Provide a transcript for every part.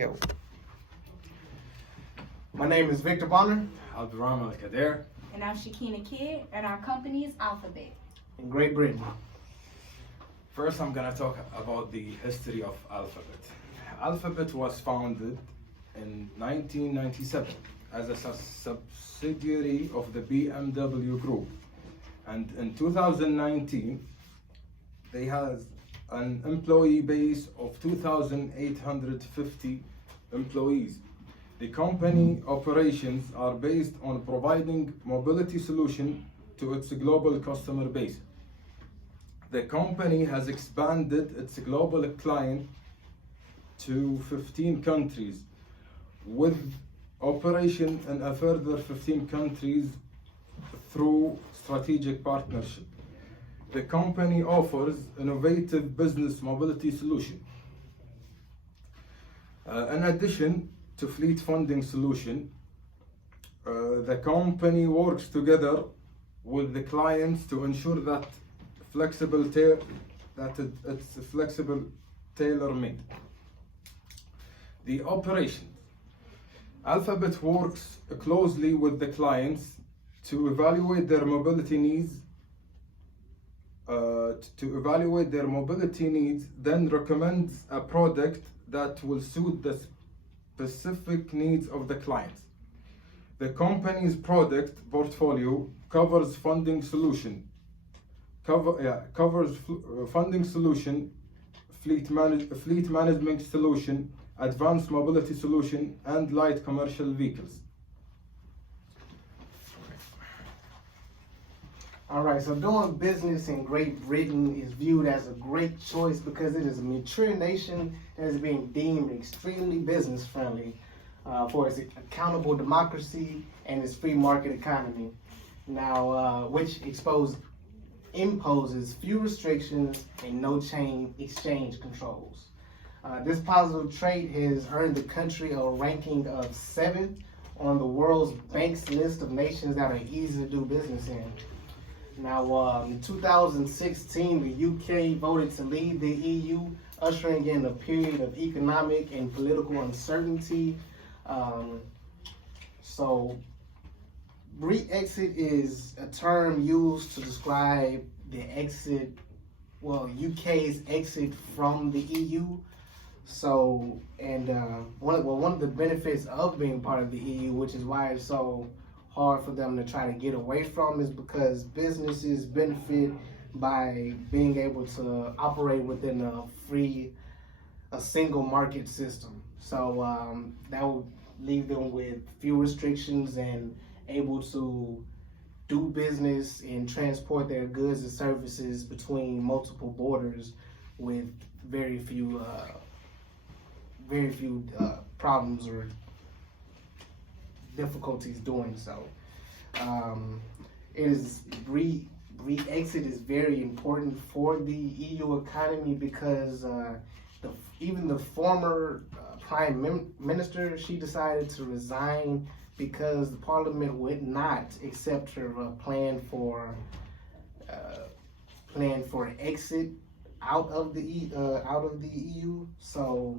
Yo. My name is Victor Bonner. Abdurrahman Al-Kader. And I'm Shakina Kidd, and our company is Alphabet. In Great Britain. First, I'm gonna talk about the history of Alphabet. Alphabet was founded in 1997 as a subsidiary of the BMW Group. And in 2019, they had an employee base of 2,850 employees. The company operations are based on providing mobility solution to its global customer base. The company has expanded its global client to 15 countries, with operation in a further 15 countries through strategic partnership. The company offers innovative business mobility solution. In addition to fleet funding solution, the company works together with the clients to ensure that it's flexible, tailor-made. The operation. Alphabet works closely with the clients to evaluate their mobility needs, then recommends a product that will suit the specific needs of the clients. The company's product portfolio covers funding solution, fleet management solution, advanced mobility solution, and light commercial vehicles. All right, so doing business in Great Britain is viewed as a great choice because it is a mature nation that is being deemed extremely business friendly for its accountable democracy and its free market economy. Now, which imposes few restrictions and no chain exchange controls. This positive trait has earned the country a ranking of 7th on the world's bank's list of nations that are easy to do business in. Now, in 2016, the UK voted to leave the EU, ushering in a period of economic and political uncertainty. So, Brexit is a term used to describe the UK's exit from the EU. So, and one of the benefits of being part of the EU, which is why it's so hard for them to try to get away from, is because businesses benefit by being able to operate within a single market system. So that would leave them with few restrictions and able to do business and transport their goods and services between multiple borders with very few problems or difficulties doing so. Brexit is very important for the EU economy because even the former Prime Minister, she decided to resign because the Parliament would not accept her plan for exit out of the EU. So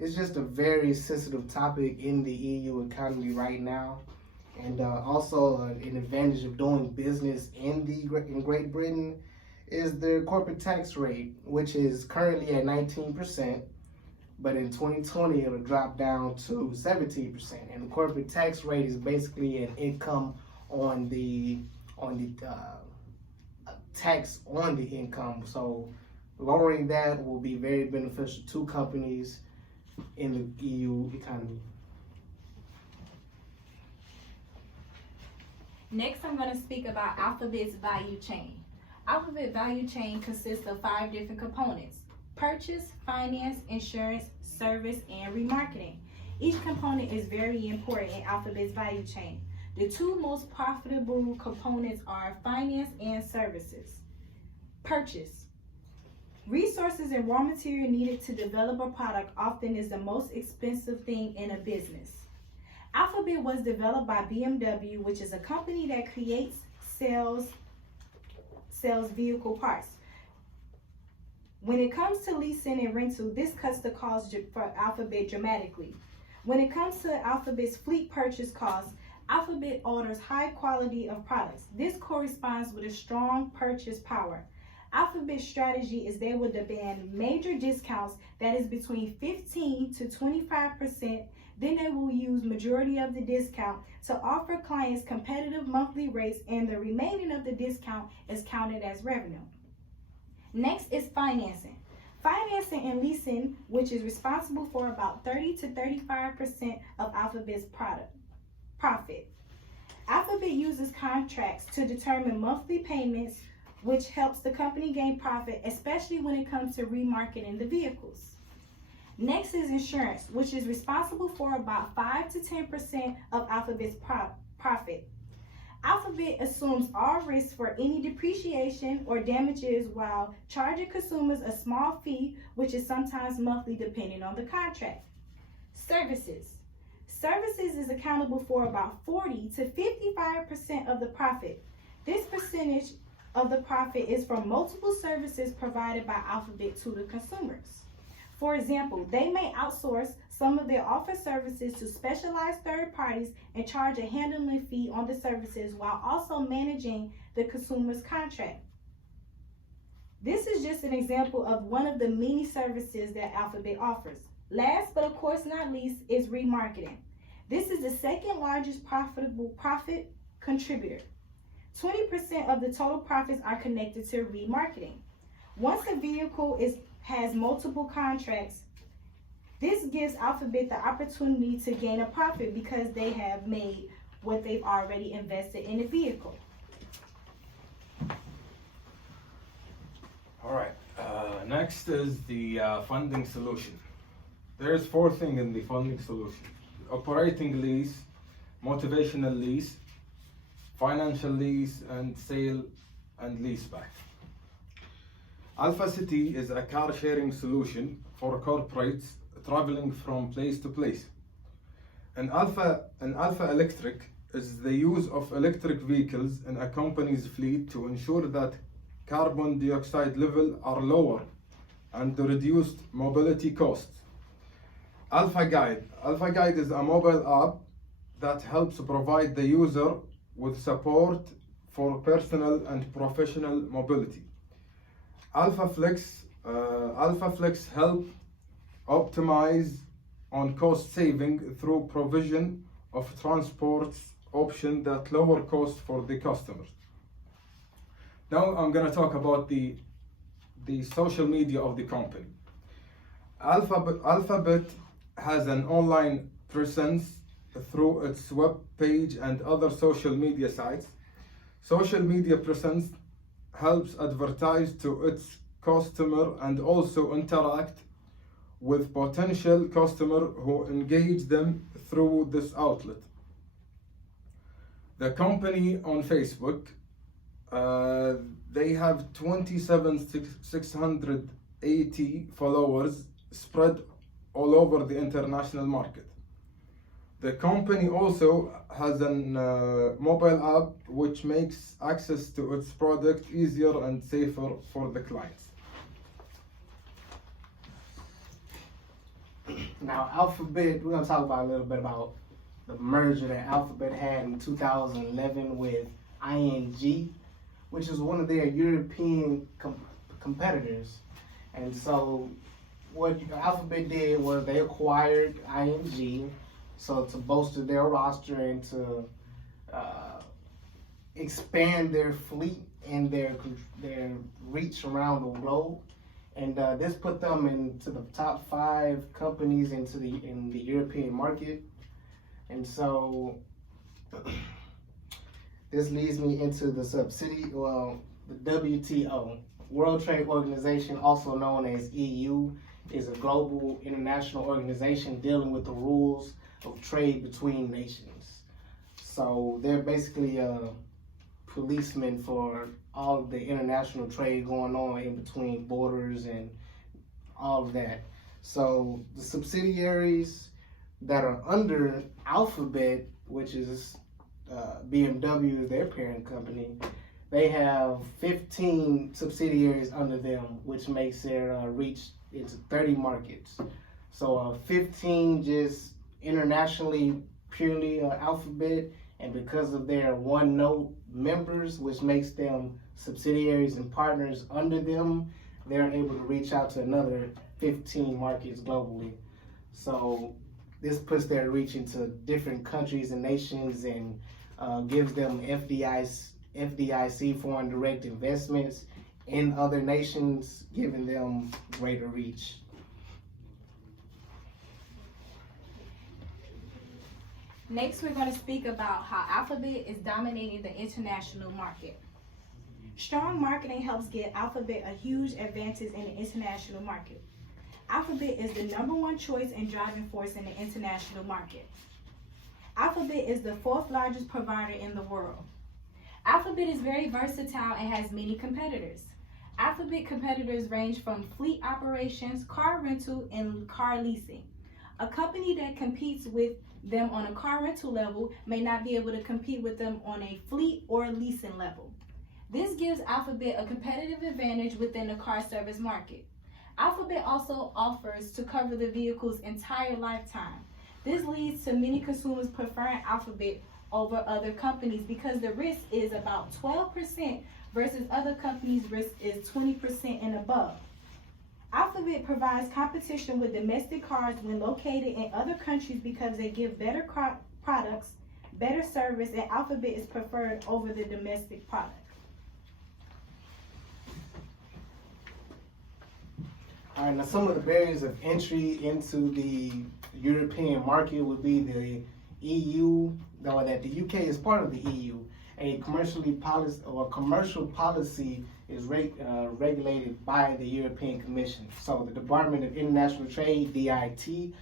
it's just a very sensitive topic in the EU economy right now, and also an advantage of doing business in Great Britain is their corporate tax rate, which is currently at 19%, but in 2020 it'll drop down to 17%. And the corporate tax rate is basically an income on the tax on the income. So lowering that will be very beneficial to companies in the EU economy. Next, I'm going to speak about Alphabet's value chain. Alphabet value chain consists of 5 different components: purchase, finance, insurance, service, and remarketing. Each component is very important in Alphabet's value chain. The 2 most profitable components are finance and services. Purchase. Resources and raw material needed to develop a product often is the most expensive thing in a business. Alphabet was developed by BMW, which is a company that sells vehicle parts. When it comes to leasing and rental, this cuts the cost for Alphabet dramatically. When it comes to Alphabet's fleet purchase costs, Alphabet orders high quality of products. This corresponds with a strong purchase power. Alphabet's strategy is they will demand major discounts that is between 15 to 25%. Then they will use majority of the discount to offer clients competitive monthly rates, and the remaining of the discount is counted as revenue. Next is financing. Financing and leasing, which is responsible for about 30 to 35% of Alphabet's profit. Alphabet uses contracts to determine monthly payments, which helps the company gain profit, especially when it comes to remarketing the vehicles. Next is insurance, which is responsible for about 5 to 10% of Alphabet's profit. Alphabet assumes all risks for any depreciation or damages while charging consumers a small fee, which is sometimes monthly depending on the contract. Services. Services is accountable for about 40 to 55% of the profit. This percentage of the profit is from multiple services provided by Alphabet to the consumers. For example, they may outsource some of their offer services to specialized third parties and charge a handling fee on the services while also managing the consumer's contract. This is just an example of one of the many services that Alphabet offers. Last but of course not least is remarketing. This is the second largest profit contributor. 20% of the total profits are connected to remarketing. Once a vehicle has multiple contracts, this gives Alphabet the opportunity to gain a profit because they have made what they've already invested in the vehicle. All right, next is the funding solution. There's 4 things in the funding solution: operating lease, motivational lease, financial lease, and sale and leaseback. Alpha City is a car sharing solution for corporates traveling from place to place. An Alpha Electric is the use of electric vehicles in a company's fleet to ensure that carbon dioxide levels are lower and the reduced mobility costs. Alpha Guide is a mobile app that helps provide the user with support for personal and professional mobility. Alpha Flex help optimize on cost saving through provision of transport option that lower cost for the customers. Now I'm going to talk about the social media of the company. Alphabet has an online presence through its web page and other social media sites. Social media presence helps advertise to its customer and also interact with potential customer who engage them through this outlet. The company on Facebook, they have 27,680 followers spread all over the international market. The company also has a mobile app which makes access to its product easier and safer for the clients. Now, Alphabet, we're going to talk about a little bit about the merger that Alphabet had in 2011 with ING, which is one of their European competitors. And so what Alphabet did was they acquired ING, so to bolster their roster and to expand their fleet and their reach around the globe. And this put them into the top 5 companies in the European market. And so this leads me into the the WTO, World Trade Organization, also known as EU, is a global international organization dealing with the rules of trade between nations. So they're basically a policeman for all of the international trade going on in between borders and all of that. So the subsidiaries that are under Alphabet, which is BMW is their parent company, they have 15 subsidiaries under them, which makes their reach into 30 markets. So 15 just internationally, purely Alphabet, and because of their one note members, which makes them subsidiaries and partners under them, they're able to reach out to another 15 markets globally. So this puts their reach into different countries and nations, and gives them FDIC, foreign direct investments in other nations, giving them greater reach. Next, we're going to speak about how Alphabet is dominating the international market. Strong marketing helps get Alphabet a huge advantage in the international market. Alphabet is the #1 choice and driving force in the international market. Alphabet is the 4th largest provider in the world. Alphabet is very versatile and has many competitors. Alphabet competitors range from fleet operations, car rental, and car leasing. A company that competes with them on a car rental level may not be able to compete with them on a fleet or leasing level. This gives Alphabet a competitive advantage within the car service market. Alphabet also offers to cover the vehicle's entire lifetime. This leads to many consumers preferring Alphabet over other companies because the risk is about 12% versus other companies' risk is 20% and above. Alphabet provides competition with domestic cars when located in other countries because they give better products, better service, and Alphabet is preferred over the domestic product. All right, now some of the barriers of entry into the European market would be the EU, though that the UK is part of the EU. A commercial policy is regulated by the European Commission. So the Department of International Trade, DIT,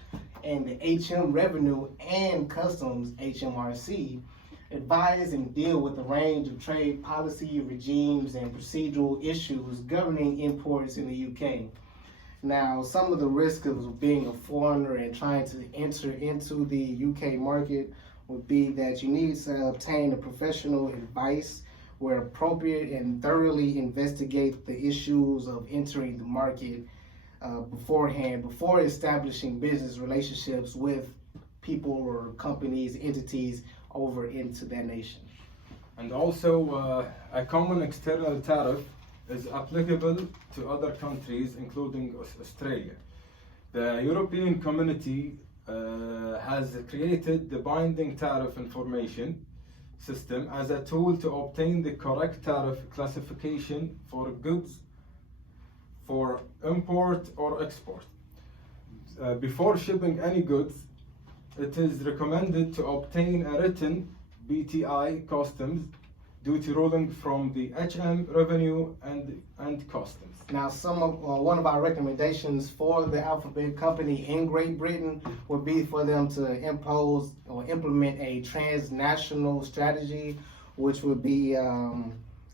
and the HM Revenue and Customs, HMRC, advise and deal with a range of trade policy regimes and procedural issues governing imports in the UK. Now, some of the risks of being a foreigner and trying to enter into the UK market would be that you need to obtain a professional advice where appropriate and thoroughly investigate the issues of entering the market beforehand, before establishing business relationships with people or companies, entities over into that nation. And also, a common external tariff is applicable to other countries, including Australia. The European Community has created the binding tariff information system as a tool to obtain the correct tariff classification for goods for import or export. Before shipping any goods, it is recommended to obtain a written BTI customs duty ruling from the HM Revenue and Customs. Now, one of our recommendations for the Alphabet company in Great Britain would be for them to impose or implement a transnational strategy, which would be a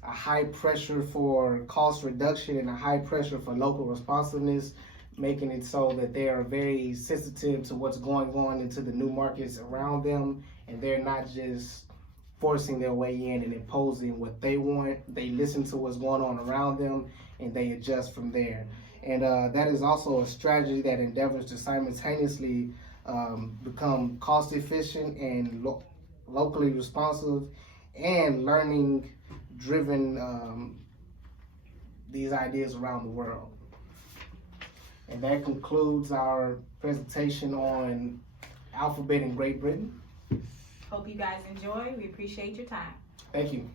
high pressure for cost reduction and a high pressure for local responsiveness, making it so that they are very sensitive to what's going on into the new markets around them, and they're not just forcing their way in and imposing what they want. They listen to what's going on around them and they adjust from there. And that is also a strategy that endeavors to simultaneously become cost efficient and locally responsive and learning driven these ideas around the world. And that concludes our presentation on Alphabet in Great Britain. Hope you guys enjoy. We appreciate your time. Thank you.